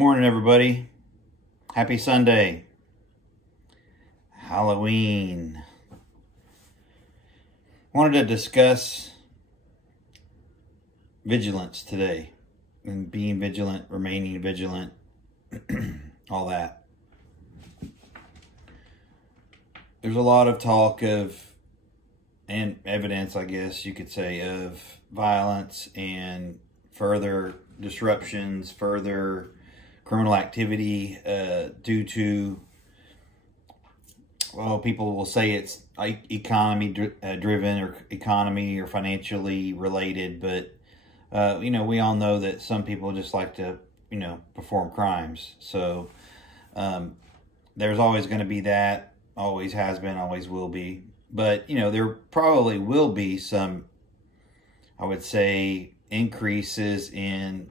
morning, everybody. Happy Sunday. Halloween. Wanted to discuss vigilance today. And being vigilant, remaining vigilant, all that. There's a lot of talk of, and evidence, I guess you could say, of violence and further disruptions, further criminal activity due to, well, people will say it's economy driven or economy or financially related, but we all know that some people just like to perform crimes. So there's always going to be that, always has been, always will be. But there probably will be some, I would say, increases in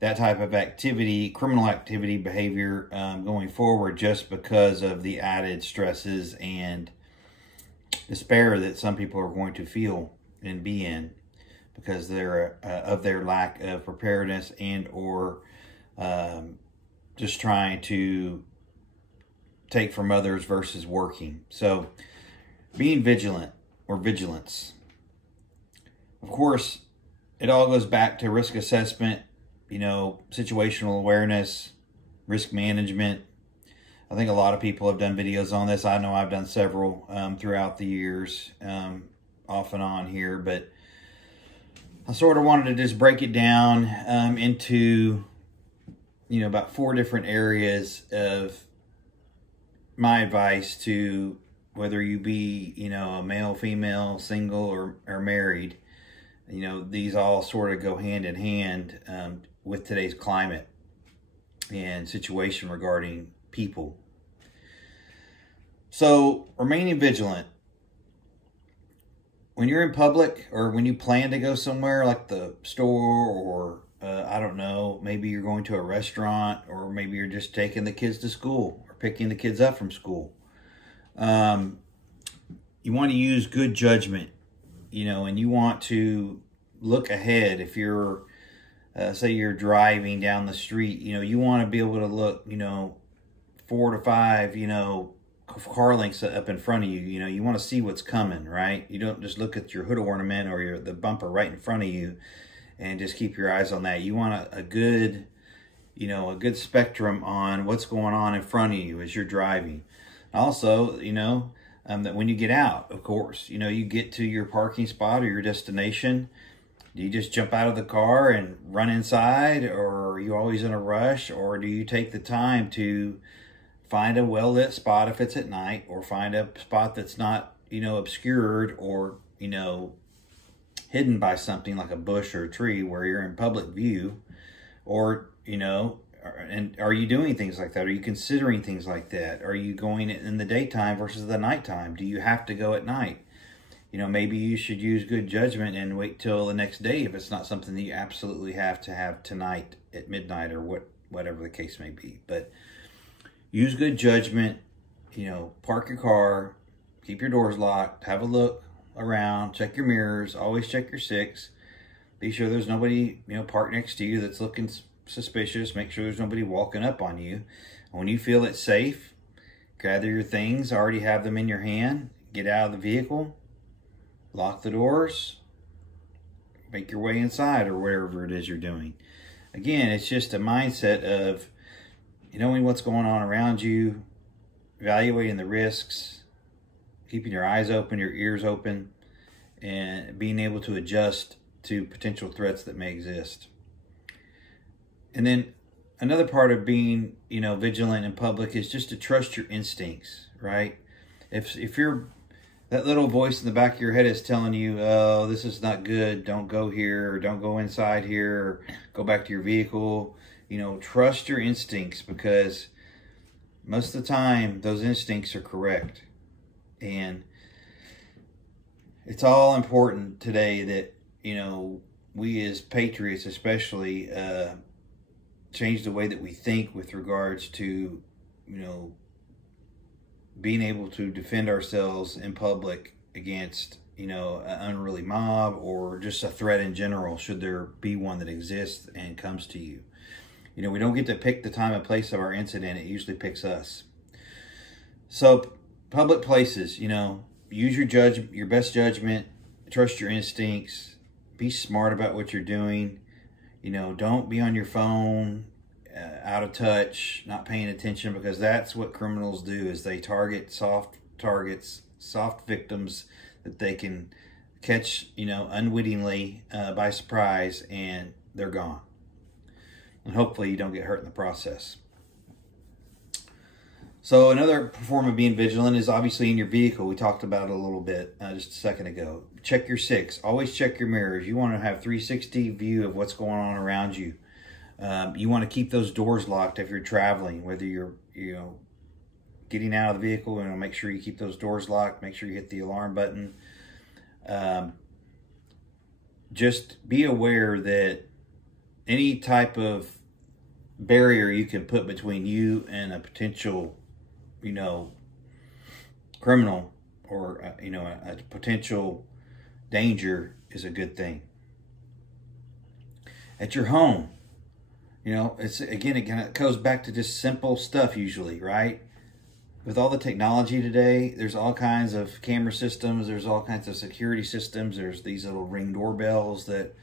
that type of activity, criminal activity, behavior going forward, just because of the added stresses and despair that some people are going to feel and be in because they're of their lack of preparedness and or just trying to take from others versus working. So being vigilant or vigilance, of course, it all goes back to risk assessment, situational awareness, risk management. I think a lot of people have done videos on this. I know I've done several throughout the years, off and on here, but I sort of wanted to just break it down into, about 4 different areas of my advice to whether you be, a male, female, single, or married. These all sort of go hand in hand with today's climate and situation regarding people. So, remaining vigilant. When you're in public or when you plan to go somewhere like the store or, I don't know, maybe you're going to a restaurant or maybe you're just taking the kids to school or picking the kids up from school. You want to use good judgment, and you want to look ahead. If you're, say you're driving down the street, you want to be able to look, 4 to 5, car lengths up in front of you. You want to see what's coming, right? You don't just look at your hood ornament or the bumper right in front of you and just keep your eyes on that. You want a good, a good spectrum on what's going on in front of you as you're driving. Also, that when you get out, of course, you get to your parking spot or your destination, do you just jump out of the car and run inside, or are you always in a rush, or do you take the time to find a well-lit spot if it's at night, or find a spot that's not, obscured or, hidden by something like a bush or a tree where you're in public view, or, and are you doing things like that? Are you considering things like that? Are you going in the daytime versus the nighttime? Do you have to go at night? Maybe you should use good judgment and wait till the next day if it's not something that you absolutely have to have tonight at midnight or whatever the case may be. But use good judgment, park your car, keep your doors locked, have a look around, check your mirrors, always check your 6. Be sure there's nobody, parked next to you that's looking suspicious. Make sure there's nobody walking up on you. When you feel it's safe, gather your things, already have them in your hand, get out of the vehicle, lock the doors, make your way inside or wherever it is you're doing. Again, it's just a mindset of knowing what's going on around you, evaluating the risks, keeping your eyes open, your ears open, and being able to adjust to potential threats that may exist. And then another part of being, vigilant in public is just to trust your instincts, right? If you're, that little voice in the back of your head is telling you, oh, this is not good, don't go here, or don't go inside here, or go back to your vehicle, trust your instincts, because most of the time those instincts are correct. And it's all important today that, we as patriots especially, change the way that we think with regards to, being able to defend ourselves in public against, an unruly mob or just a threat in general, should there be one that exists and comes to you. You know, we don't get to pick the time and place of our incident. It usually picks us. So public places, you know, use your best judgment, trust your instincts, be smart about what you're doing. You know, don't be on your phone, out of touch, not paying attention, because that's what criminals do, is they target soft targets, soft victims that they can catch, you know, unwittingly by surprise, and they're gone. And hopefully you don't get hurt in the process. So another form of being vigilant is obviously in your vehicle. We talked about it a little bit just a second ago. Check your six. Always check your mirrors. You want to have 360 view of what's going on around you. You want to keep those doors locked if you're traveling, whether you're, you know, getting out of the vehicle, and make sure you keep those doors locked. Make sure you hit the alarm button. Just be aware that any type of barrier you can put between you and a potential, you know, criminal, or you know, a potential danger is a good thing. At your home, you know, it goes back to just simple stuff usually, right? With all the technology today, there's all kinds of camera systems, there's all kinds of security systems, there's these little Ring doorbells that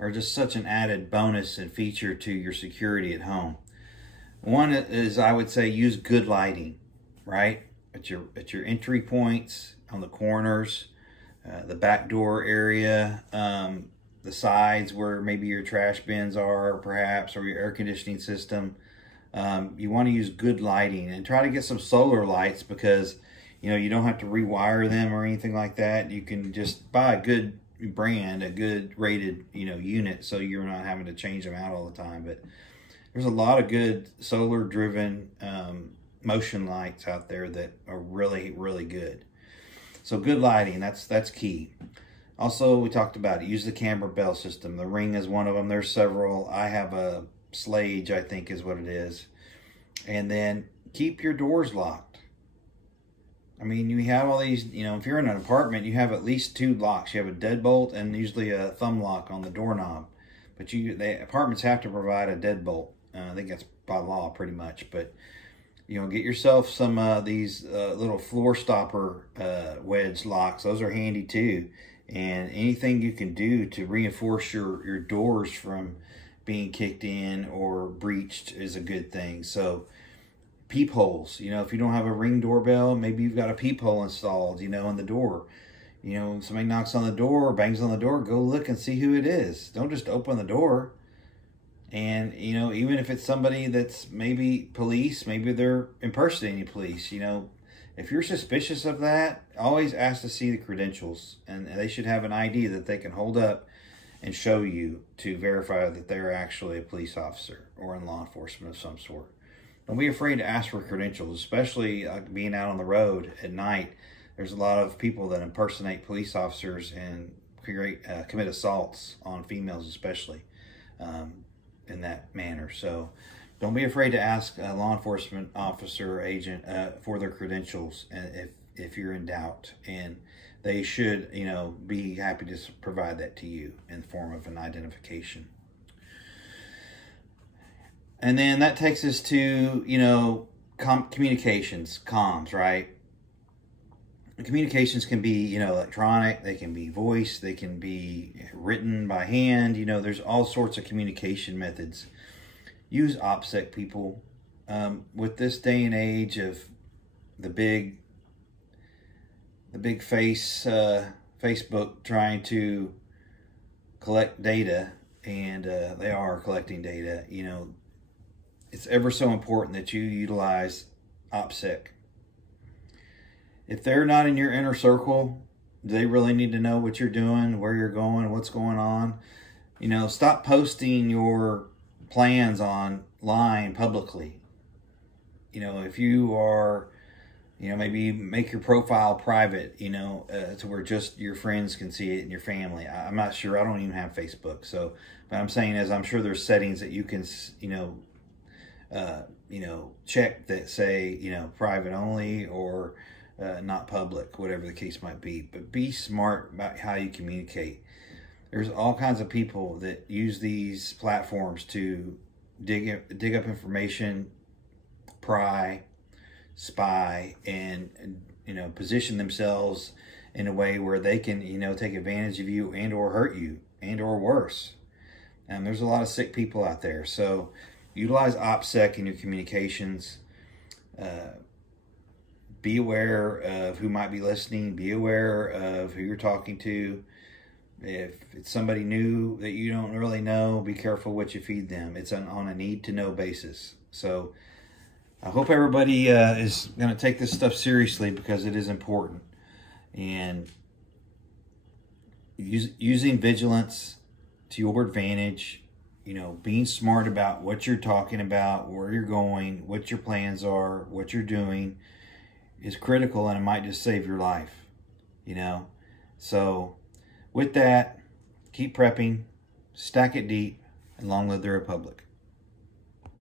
are just such an added bonus and feature to your security at home. One is, I would say, use good lighting, right? At your entry points, on the corners, the back door area, the sides where maybe your trash bins are, perhaps, or your air conditioning system. You want to use good lighting, and try to get some solar lights, because, you know, you don't have to rewire them or anything like that. You can just buy a good brand, a good rated, you know, unit, so you're not having to change them out all the time. But there's a lot of good solar driven motion lights out there that are really, really good. So good lighting, that's key. Also, we talked about it, use the camera bell system. The Ring is one of them. There's several. I have a Slage, I think is what it is. And then keep your doors locked. I mean, you have all these, you know, if you're in an apartment, you have at least 2 locks. You have a deadbolt and usually a thumb lock on the doorknob. But the apartments have to provide a deadbolt. I think that's by law pretty much. But, you know, get yourself some these little floor stopper wedge locks. Those are handy too. And anything you can do to reinforce your doors from being kicked in or breached is a good thing. So peepholes, you know, if you don't have a Ring doorbell, maybe you've got a peephole installed, you know, in the door. You know, somebody knocks on the door, bangs on the door, go look and see who it is. Don't just open the door. And, you know, even if it's somebody that's maybe police, maybe they're impersonating police, you know, if you're suspicious of that, always ask to see the credentials, and they should have an ID that they can hold up and show you to verify that they're actually a police officer or in law enforcement of some sort. Don't be afraid to ask for credentials, especially being out on the road at night. There's a lot of people that impersonate police officers and commit assaults on females, especially in that manner. So don't be afraid to ask a law enforcement officer or agent for their credentials if you're in doubt. And they should, you know, be happy to provide that to you in the form of an identification. And then that takes us to, you know, communications, comms, right? Communications can be, you know, electronic, they can be voice, they can be written by hand. You know, there's all sorts of communication methods. Use OPSEC, people. With this day and age of the big Facebook trying to collect data, and they are collecting data, you know, it's ever so important that you utilize OPSEC. If they're not in your inner circle, they really need to know what you're doing, where you're going, what's going on. You know, stop posting your plans online publicly. You know, if you are, you know, maybe make your profile private, you know, to where just your friends can see it and your family. I'm not sure. I don't even have Facebook. So, but I'm saying is, I'm sure there's settings that you can, you know, check that say, you know, private only or not public, whatever the case might be. But be smart about how you communicate. There's all kinds of people that use these platforms to dig up information, pry, spy, and position themselves in a way where they can take advantage of you and or hurt you and or worse. And there's a lot of sick people out there, so utilize OPSEC in your communications. Be aware of who might be listening. Be aware of who you're talking to. If it's somebody new that you don't really know, be careful what you feed them. It's on a need-to-know basis. So I hope everybody is going to take this stuff seriously, because it is important. And using vigilance to your advantage, being smart about what you're talking about, where you're going, what your plans are, what you're doing, is critical, and it might just save your life, So with that, keep prepping, stack it deep, and long live the Republic.